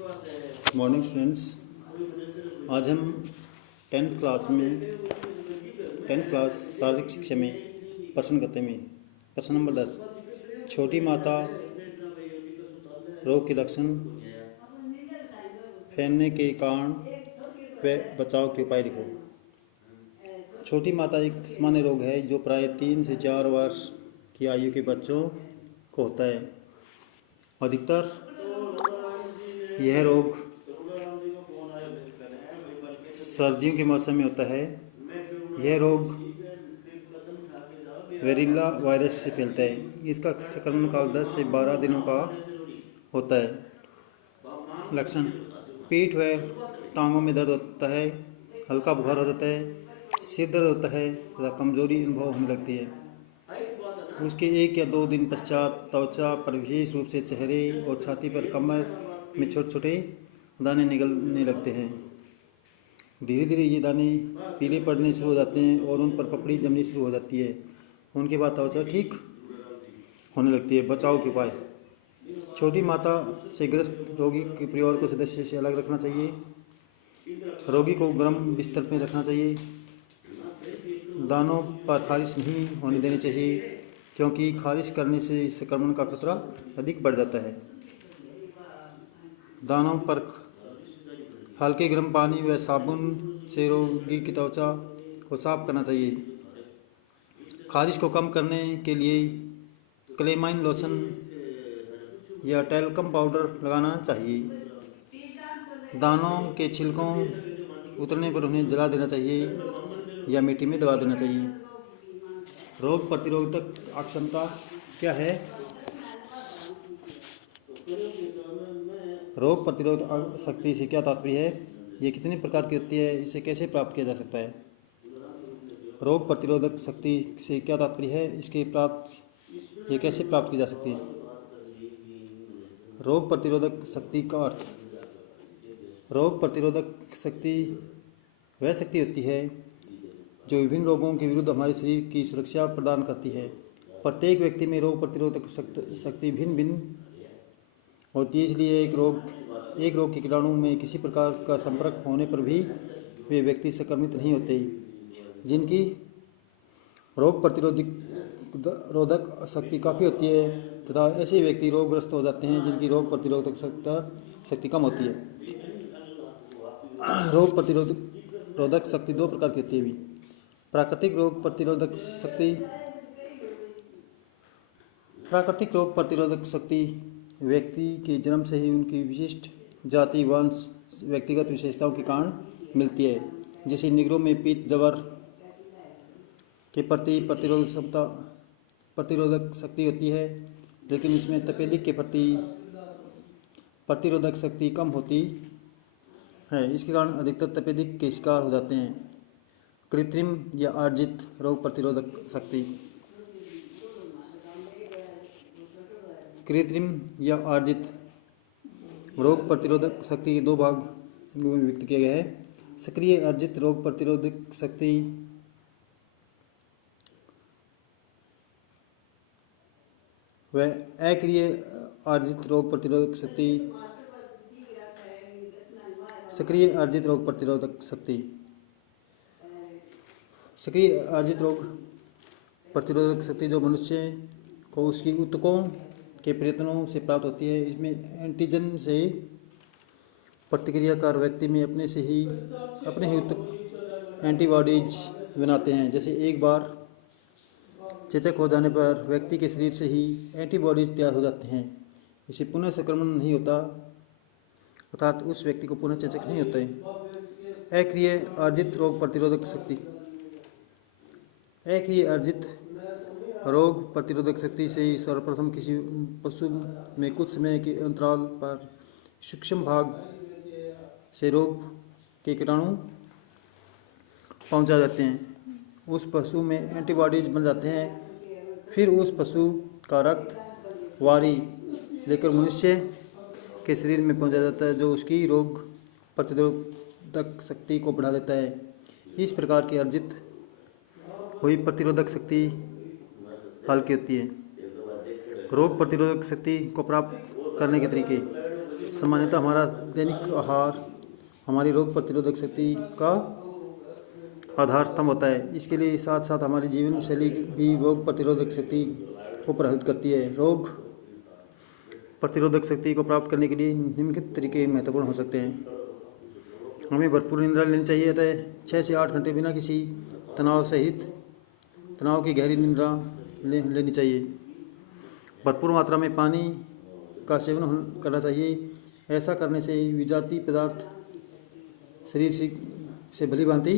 Morning students, आज हम tenth class शारीरिक शिक्षा में प्रश्न करते में प्रश्न नंबर 10। छोटी माता रोग के लक्षण, फैलने के कारण व बचाव के उपाय लिखो। छोटी माता एक सामान्य रोग है जो प्राय 3 से 4 वर्ष की आयु के बच्चों को होता है। अधिकतर यह रोग सर्दियों के मौसम में होता है। यह रोग वेरिला वायरस से फैलता है। इसका संक्रमण काल 10 से 12 दिनों का होता है। लक्षण: पीठ व टांगों में दर्द होता है, हल्का बुखार हो जाता है, सिर दर्द होता है तथा कमजोरी अनुभव होने लगती है। उसके 1 या 2 दिन पश्चात त्वचा पर, विशेष रूप से चेहरे और छाती पर, कमर में छोटे छोटे दाने निकलने लगते हैं। धीरे धीरे ये दाने पीले पड़ने शुरू हो जाते हैं और उन पर पपड़ी जमनी शुरू हो जाती है। उनके बाद त्वचा ठीक होने लगती है। बचाव के उपाय: छोटी माता से ग्रस्त रोगी के परिवार को सदस्य से अलग रखना चाहिए। रोगी को गर्म बिस्तर पर रखना चाहिए। दानों पर खारिश नहीं होने देनी चाहिए, क्योंकि खारिश करने से संक्रमण का खतरा अधिक बढ़ जाता है। दानों पर हल्के गर्म पानी व साबुन से रोगी की त्वचा को साफ करना चाहिए। खारिश को कम करने के लिए क्लेमाइन लोशन या टैल्कम पाउडर लगाना चाहिए। दानों के छिलकों उतरने पर उन्हें जला देना चाहिए या मिट्टी में दबा देना चाहिए। रोग प्रतिरोधक क्षमता क्या है? रोग प्रतिरोध शक्ति से क्या तात्पर्य है? ये कितने प्रकार की होती है? इसे कैसे प्राप्त किया जा सकता है? रोग प्रतिरोधक शक्ति से क्या तात्पर्य है? ये कैसे प्राप्त की जा सकती है? रोग प्रतिरोधक शक्ति का अर्थ: रोग प्रतिरोधक शक्ति वह शक्ति होती है जो विभिन्न रोगों के विरुद्ध हमारे शरीर की सुरक्षा प्रदान करती है। प्रत्येक व्यक्ति में रोग प्रतिरोधक शक्ति भिन्न भिन्न होती है, इसलिए एक रोग के कीटाणु में किसी प्रकार का संपर्क होने पर भी वे व्यक्ति संक्रमित नहीं होते। जिनकी रोग प्रतिरोधक शक्ति काफ़ी होती है तथा ऐसे व्यक्ति रोगग्रस्त हो जाते हैं जिनकी रोग प्रतिरोधक शक्ति कम होती है। रोग प्रतिरोधक शक्ति 2 प्रकार की होती है भी। प्राकृतिक रोग प्रतिरोधक शक्ति व्यक्ति के जन्म से ही उनकी विशिष्ट जाति, वंश, व्यक्तिगत विशेषताओं के कारण मिलती है। जैसे निगरों में पीत ज्वर के प्रति प्रतिरोधक शक्ति होती है, लेकिन इसमें तपेदिक के प्रति प्रतिरोधक शक्ति कम होती है। इसके कारण अधिकतर तपेदिक के शिकार हो जाते हैं। कृत्रिम या अर्जित रोग प्रतिरोधक शक्ति: कृत्रिम या अर्जित रोग प्रतिरोधक शक्ति के 2 भाग में व्यक्त किया गया है। सक्रिय अर्जित रोग प्रतिरोधक शक्ति व अक्रिय अर्जित रोग प्रतिरोधक शक्ति। सक्रिय अर्जित रोग प्रतिरोधक शक्ति: सक्रिय अर्जित रोग प्रतिरोधक शक्ति जो मनुष्य को उसकी ऊतकों के प्रयत्नों से प्राप्त होती है। इसमें एंटीजन से प्रतिक्रिया कर व्यक्ति में अपने ही ऊतक एंटीबॉडीज बनाते हैं। जैसे एक बार चेचक हो जाने पर व्यक्ति के शरीर से ही एंटीबॉडीज तैयार हो जाते हैं। इसे पुनः संक्रमण नहीं होता, अर्थात उस व्यक्ति को पुनः चेचक नहीं होता है। अक्रिय अर्जित रोग प्रतिरोधक शक्ति: अक्रिय अर्जित रोग प्रतिरोधक शक्ति से सर्वप्रथम किसी पशु में कुछ समय के अंतराल पर सूक्ष्म भाग से रोग के कीटाणु पहुंचा जाते हैं। उस पशु में एंटीबॉडीज बन जाते हैं। फिर उस पशु का रक्त वारी लेकर मनुष्य के शरीर में पहुंचा जाता है, जो उसकी रोग प्रतिरोधक शक्ति को बढ़ा देता है। इस प्रकार की अर्जित हुई प्रतिरोधक शक्ति हल्की होती है। रोग प्रतिरोधक शक्ति को प्राप्त करने के तरीके: सामान्यतः हमारा दैनिक आहार हमारी रोग प्रतिरोधक शक्ति का आधार स्तंभ होता है। इसके लिए साथ साथ हमारी जीवन शैली भी रोग प्रतिरोधक शक्ति को प्रभावित करती है। रोग प्रतिरोधक शक्ति को प्राप्त करने के लिए निम्नलिखित तरीके महत्वपूर्ण हो सकते हैं। हमें भरपूर निद्रा लेनी चाहिए, अतः 6 से 8 घंटे बिना किसी तनाव की गहरी निद्रा लेनी चाहिए। भरपूर मात्रा में पानी का सेवन करना चाहिए। ऐसा करने से विजातीय पदार्थ शरीर से भली भांति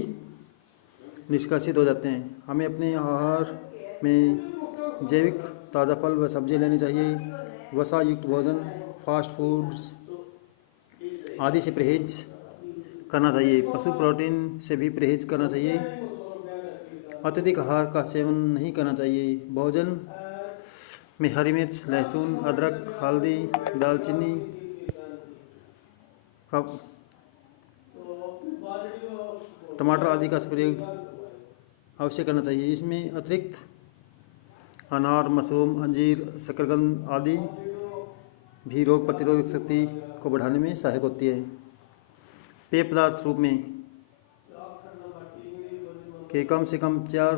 निष्कासित हो जाते हैं। हमें अपने आहार में जैविक ताज़ा फल व सब्जी लेनी चाहिए। वसा युक्त भोजन, फास्ट फूड्स आदि से परहेज करना चाहिए। पशु प्रोटीन से भी परहेज करना चाहिए। अत्यधिक आहार का सेवन नहीं करना चाहिए। भोजन में हरी मिर्च, लहसुन, अदरक, हल्दी, दालचीनी टमाटर आदि का प्रयोग अवश्य करना चाहिए। इसमें अतिरिक्त अनार, मशरूम, अंजीर, शकरकंद आदि भी रोग प्रतिरोधक शक्ति को बढ़ाने में सहायक होती है। पेय पदार्थ रूप में के कम से कम 4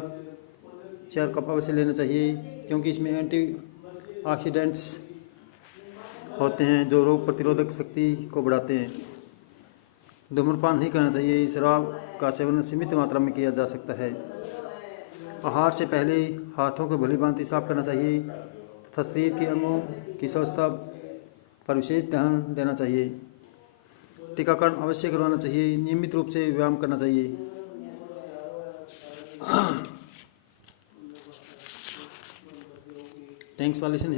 कप अवश्य लेना चाहिए, क्योंकि इसमें एंटीऑक्सीडेंट्स होते हैं जो रोग प्रतिरोधक शक्ति को बढ़ाते हैं। धूम्रपान नहीं करना चाहिए। शराब का सेवन सीमित मात्रा में किया जा सकता है। आहार से पहले हाथों को भली भांति साफ करना चाहिए तथा शरीर के अंगों की स्वच्छता पर विशेष ध्यान देना चाहिए। टीकाकरण अवश्य करवाना चाहिए। नियमित रूप से व्यायाम करना चाहिए। Thanks for listening.